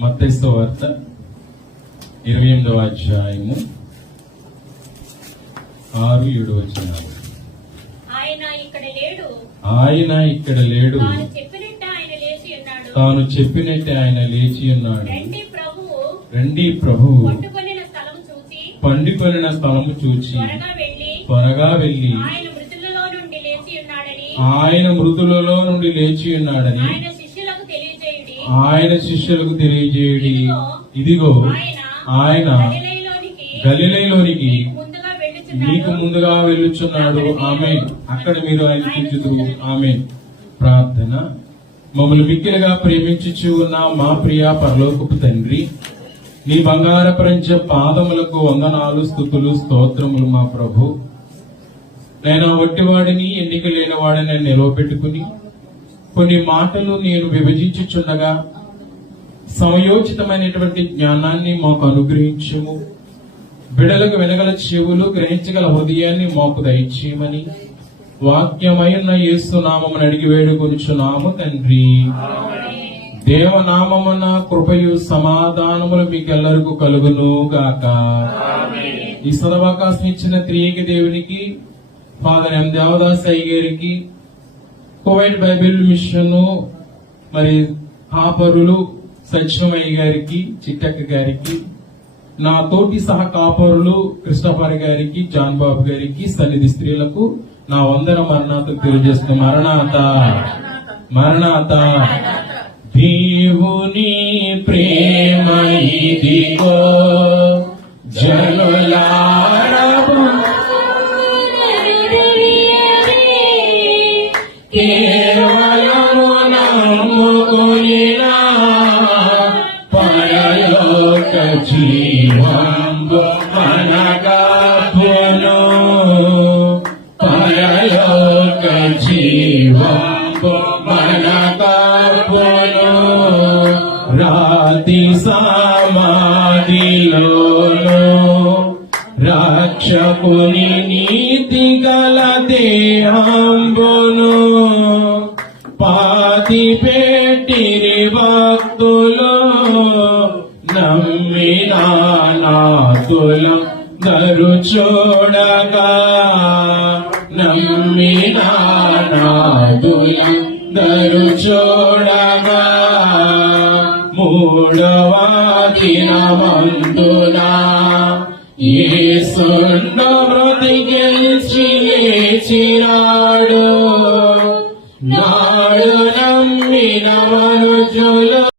మత్తయి సువార్త 28వ అధ్యాయము 6-7 వచనాలు. ఆయన ఇక్కడ లేడు, తాను చెప్పినట్టే ఆయన లేచి ఉన్నాడు. రండి ప్రభువు పండుకొనిన స్థలము చూచి త్వరగా వెళ్ళి ఆయన మృతులలో నుండి లేచి ఉన్నాడని ఆయన శిష్యులకు తెలియజేయడి. ఇదిగో ఆయన గలిలయలోనికి మీకు ముందుగా వెళ్ళుచున్నాడు. ఆమేన్. అక్కడ మీరు ఆయన చూచుదురు. ఆమేన్. ప్రార్థన. మమ్మల్ని మిక్కిలిగా ప్రేమించుచు ఉన్న మా ప్రియ పరలోకపు తండ్రి, నీ బంగారపరంచ పాదములకు వందనాలు, స్తుతులు, స్తోత్రములు మా ప్రభు. నేను వట్టివాడిని, ఎన్నిక లేని వాడిని నిలవబెట్టుకుని కొన్ని మాటలు నేను విభజించుచుండగా సమయోచితమైనటువంటి జ్ఞానాన్ని మాకు అనుగ్రహించము. బిడలకు వినగల చెవులు, గ్రహించగల హృదయాన్ని మాకు దయచేయమని వాక్యమైన యేసు నామమును అడిగి వేడుకొనుచున్నాము తండ్రి. దేవనామమున కృపయు సమాధానములు మీకెల్లరికూ కలుగును గాక. ఈ సదవకాశం ఇచ్చిన త్రియేక దేవునికి, ఫాదర్ ఎం దేవదాస్ అయ్య గారికి, కువైట్ బైబిల్ మిషన్ మరి కాపరులు సత్యమయ్య గారికి, చిట్టక్క గారికి, నా తోటి సహ కాపరులు కృష్ణపారి గారికి, జాన్ బాబు గారికి, సన్నిధి స్త్రీలకు నా వందన మరణాతలు తెలియజేస్తున్న మరణాత మరణాత. దేవుని ప్రేమ ఇదిగో జనులారము కేవలము నమ్ముకొనినా పరలోక జీవంబు మనగాపును. పరలోక జీవంబు మనగాపును. రాతి సమాధిలోను రక్షకుని నీతి గల దేహంబును పాతి పెట్టిరి భక్తులు. నమ్మిన నాతులం దరు చూడగా, నమ్మిన నాతులం దరు చూడగా, మూడవ దినమందున యేసును బ్రతికించి లేచినాడు.